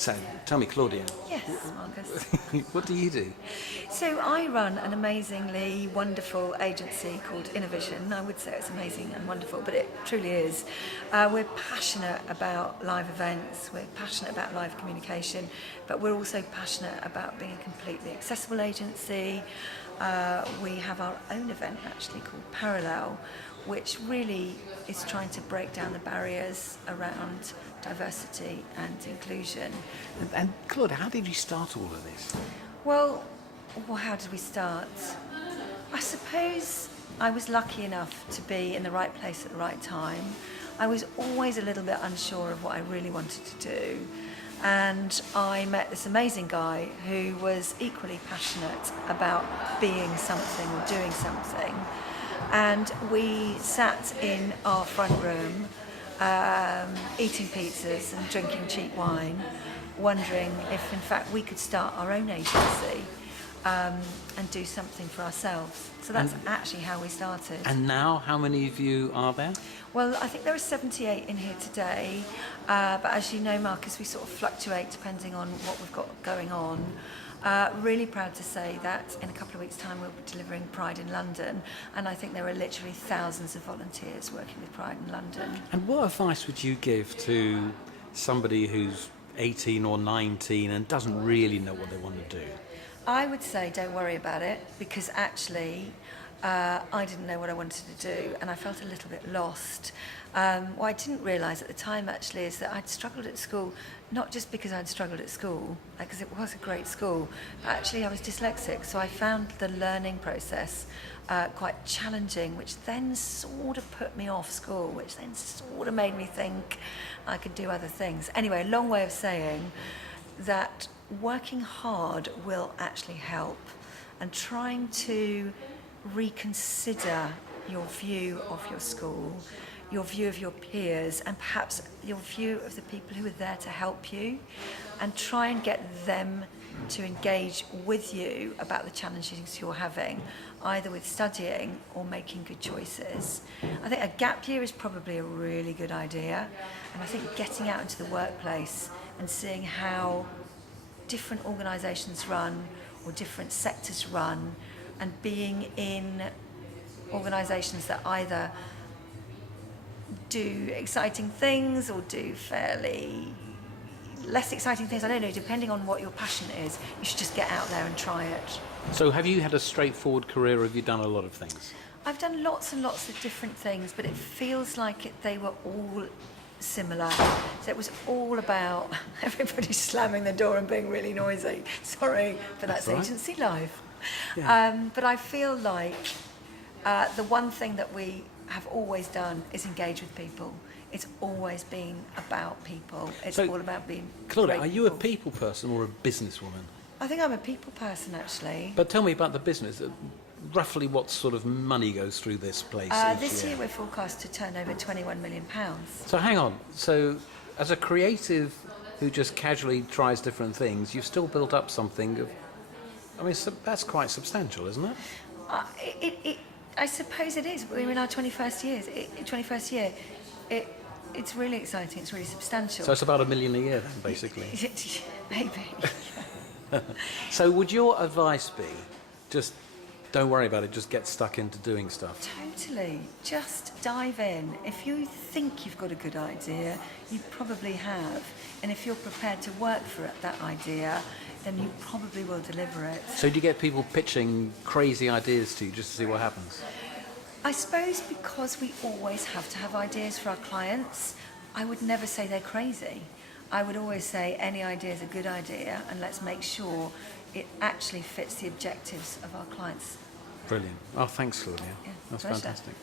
So, tell me, Claudia, Yes, Marcus. what do you do? So I run an amazingly wonderful agency called Innovision. I would say it's amazing and wonderful, but it truly is. We're passionate about live events, we're passionate about live communication, but we're also passionate about being a completely accessible agency. We have our own event actually called Parallel, which really is trying to break down the barriers around diversity and inclusion. And Claudia, how did you start all of this? Well, how did we start? I suppose I was lucky enough to be in the right place at the right time. I was always a little bit unsure of what I really wanted to do. And I met this amazing guy who was equally passionate about being something or doing something. And we sat in our front room, eating pizzas and drinking cheap wine, wondering if in fact we could start our own agency and do something for ourselves. So that's actually how we started. And now, how many of you are there? Well, I think there are 78 in here today, but as you know, Marcus, we sort of fluctuate depending on what we've got going on. Really proud to say that in a couple of weeks' time we'll be delivering Pride in London, and I think there are literally thousands of volunteers working with Pride in London. And what advice would you give to somebody who's 18 or 19 and doesn't really know what they want to do? I would say don't worry about it, because actually I didn't know what I wanted to do and I felt a little bit lost. What I didn't realise at the time actually is that I'd struggled at school, not just because I'd struggled at school, because it was a great school, but actually I was dyslexic, so I found the learning process quite challenging, which then sort of put me off school, which then sort of made me think I could do other things. Anyway, long way of saying that working hard will actually help, and trying to reconsider your view of your school, your view of your peers, and perhaps your view of the people who are there to help you, and try and get them to engage with you about the challenges you're having, either with studying or making good choices. I think a gap year is probably a really good idea, and I think getting out into the workplace and seeing how different organisations run or different sectors run, and being in organisations that either do exciting things or do fairly less exciting things, I don't know, depending on what your passion is, you should just get out there and try it. So have you had a straightforward career, or have you done a lot of things? I've done lots and lots of different things, but it feels like they were all similar. So it was all about everybody slamming the door and being really noisy. Sorry, but that's right. agency life. Yeah. But I feel like the one thing that we have always done is engage with people. It's always been about people. It's So, all about being Claudia, great are you a people. people person or a businesswoman? I think I'm a people person, actually. But tell me about the business. Roughly what sort of money goes through this place This year we're forecast to turn over £21 million. So hang on. So as a creative who just casually tries different things, you've still built up something of... I mean, that's quite substantial, isn't it? I suppose it is. We're in our 21st year. It's really exciting. It's really substantial. So it's about $1 million a year then, basically. Maybe. So would your advice be just don't worry about it, just get stuck into doing stuff? Totally. Just dive in. If you think you've got a good idea, you probably have. And if you're prepared to work for it, that idea, then you probably will deliver it. So do you get people pitching crazy ideas to you just to see what happens? I suppose because we always have to have ideas for our clients, I would never say they're crazy. I would always say any idea is a good idea, and let's make sure it actually fits the objectives of our clients. Brilliant. Oh, thanks, Claudia. Yeah, That's pleasure. fantastic.